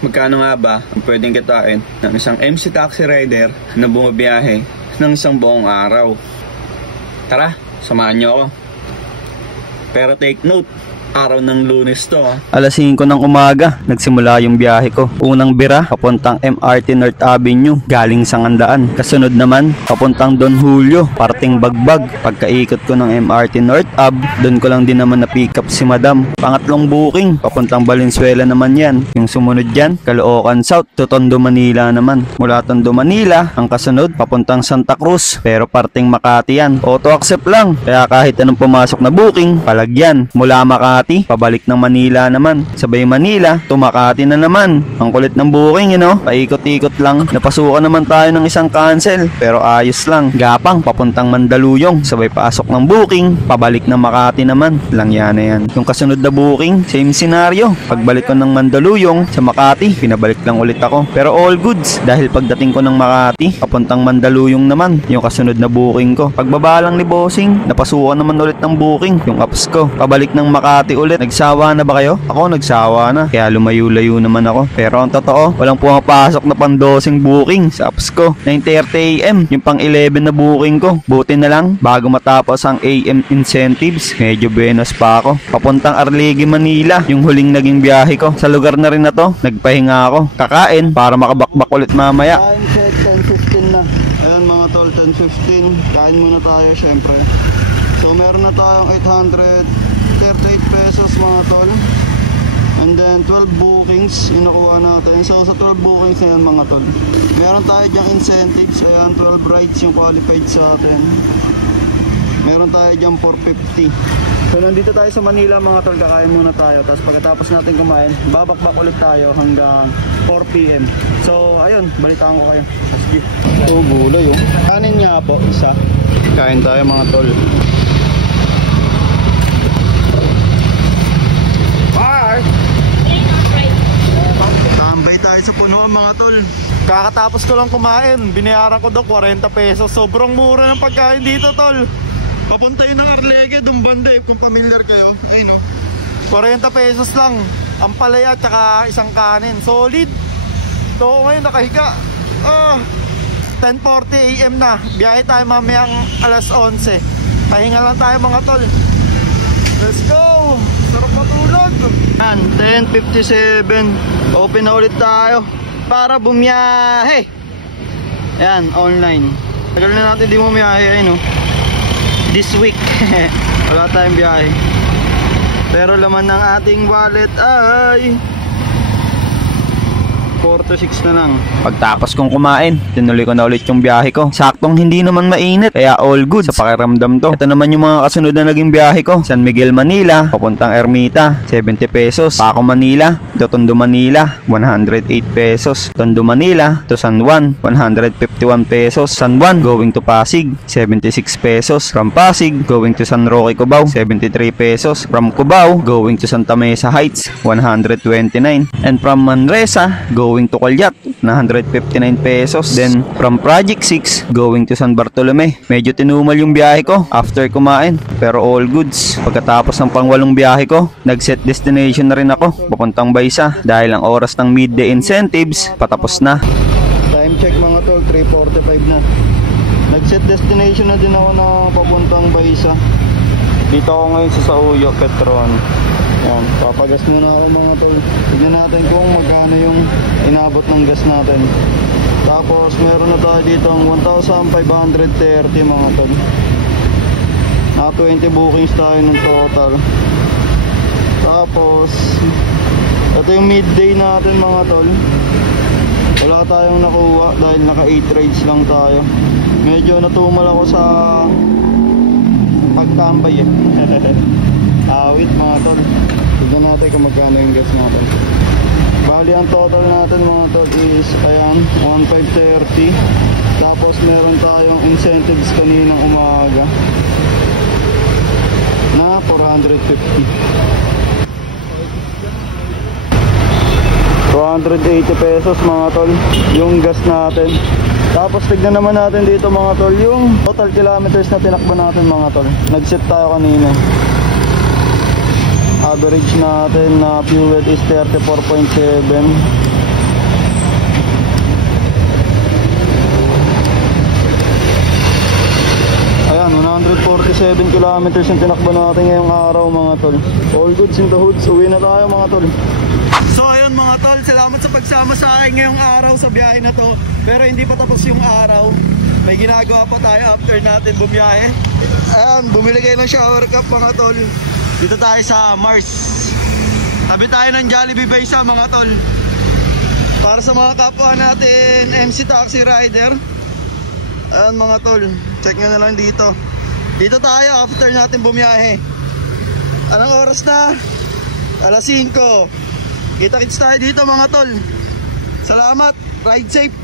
Magkano nga ba ang pwedeng kitain ng isang MC taxi rider na bumabiyahe ng isang buong araw? Tara, samahan niyo ako. Pero take note, araw ng Lunes to. Alas 5 ng umaga, nagsimula yung biyahe ko. Unang bira, papuntang MRT North Avenue, galing Sangandaan. Kasunod naman, papuntang Don Julio, parting Bagbag. Pagkaikot ko ng MRT North Ave, doon ko lang din naman na-pick up si Madam. Pangatlong booking, papuntang Valenzuela naman yan. Yung sumunod dyan, Caloocan South to Tondo, Manila naman. Mula Tondo, Manila, ang kasunod, papuntang Santa Cruz, pero parting Makati yan. Auto accept lang, kaya kahit anong pumasok na booking, palagyan. Mula Makati, pabalik ng Manila naman. Sabay Manila, to Makati na naman. Ang kulit ng booking, paikot-ikot lang. Napasukan naman tayo ng isang cancel, pero ayos lang. Gapang, papuntang Mandaluyong. Sabay pasok ng booking, pabalik ng Makati naman. Lang yan. Yung kasunod na booking, same scenario. Pagbalik ko ng Mandaluyong sa Makati, pinabalik lang ulit ako. Pero all goods, dahil pagdating ko ng Makati, papuntang Mandaluyong naman. Yung kasunod na booking ko. Pagbaba lang ni bossing, napasukan naman ulit ng booking. Yung apps ko, pabalik ng Makati ulit. Nagsawa na ba kayo? Ako nagsawa na, kaya lumayo-layo naman ako. Pero ang totoo, walang pumapasok na pandosing booking sa apps ko. 9:30 AM yung pang 11 na booking ko. Buti na lang, bago matapos ang AM incentives, medyo buenos pa ako. Papuntang Arligui, Manila, yung huling naging biyahe ko. Sa lugar na rin na to, nagpahinga ako. Kakain para makabakbak ulit mamaya. Time check, 10:15 na. Ayan mga tol, 10:15. Kain muna tayo syempre. So meron na tayong 838 pesos mga tol. And then 12 bookings yung nakuha natin. So sa 12 bookings na yan mga tol, meron tayo dyang incentives. Ayan, 12 rides yung qualified sa atin. Meron tayo dyang 450. So nandito tayo sa Manila mga tol, kakain muna tayo. Tapos pagkatapos natin kumain, babakbak ulit tayo hanggang 4 PM. So ayun, balitaan ko kayo. Sige. So gulay kanin nga po, isa. Kain tayo mga tol. Tambay tayo sa punuan mga tol. Kakatapos ko lang kumain, binayaran ko daw 40 pesos. Sobrang mura ng pagkain dito tol. Papunta yun ng Arligui, Dumbande, kung familiar kayo. Ayun 40 pesos lang ang palaya at saka isang kanin. Solid. So ngayon nakahiga 10:40 AM na. Biyahe tayo mamayang alas 11. Pahinga lang tayo mga tol. Let's go! Sarap matulog. 10:57. Open na ulit tayo para bumiyahe. Ayan, online. Tagal na natin di mo biyahe. This week wala tayong biyahe. Pero laman ng ating wallet ay 4 to 6 na lang. Pagtapos kong kumain, tinuloy ko na ulit yung biyahe ko. Saktong hindi naman mainit, kaya all good sa pakiramdam to. Ito naman yung mga kasunod na naging biyahe ko. San Miguel, Manila, papuntang Ermita, 70 pesos. Paco, Manila, to Tondo, Manila, 108 pesos. Tondo, Manila, to San Juan, 151 pesos. San Juan, going to Pasig, 76 pesos. From Pasig, going to San Roque, Cubao, 73 pesos. From Cubao, going to Santa Mesa Heights, 129. And from Manresa, going to Calyat, 159 pesos. Then from Project 6 going to San Bartolome. Medyo tinumal yung biyahe ko after kumain, pero all goods. Pagkatapos ng pangwalong biyahe ko, nag-set destination na rin ako papuntang Baysa dahil ang oras ng midday incentives patapos na. Time check mga tol, 3:45 na. Nag-set destination na din ako na papuntang Baysa. Dito ako ngayon sa Sauyo, Petron. Yan, papagas muna ako mga tol. Tignan natin kung magkano yung inabot ng gas natin. Tapos meron na tayo dito ang 1,530 mga tol. Naka 20 bookings tayo ng total. Tapos ito yung midday natin mga tol. Wala tayong nakuha dahil naka 8 rides lang tayo. Medyo natumal ako sa pagtambay awit mga tol. Tignan natin kung magkano yung gas natin. Bali ang total natin mga tol is ayan 1,530. Tapos meron tayong incentives kaninang umaga na 450. 280 pesos mga tol yung gas natin. Tapos tignan naman natin dito mga tol yung total kilometers na tinakbo natin mga tol. Nag-set tayo kanina. Average natin na fuel is 34.7. Ayan, 147 kilometers yung tinakbo natin ngayong araw mga tol. All goods in the hoods. Uwi na tayo mga tol. So ayun mga tol, salamat sa pagsama sa akin ngayong araw sa biyahe na to. Pero hindi pa tapos yung araw. May ginagawa pa tayo after natin bumiyahe. Ayan, bumili kayo ng shower cup mga tol. Dito tayo sa Mars. Tabi tayo ng Jollibee Baysa mga tol. Para sa mga kapwa natin MC Taxi Rider. Ayan mga tol, check nyo na lang dito. Dito tayo after natin bumiyahe. Anong oras na? Alas 5. Kita-kits tayo dito mga tol. Salamat, ride safe.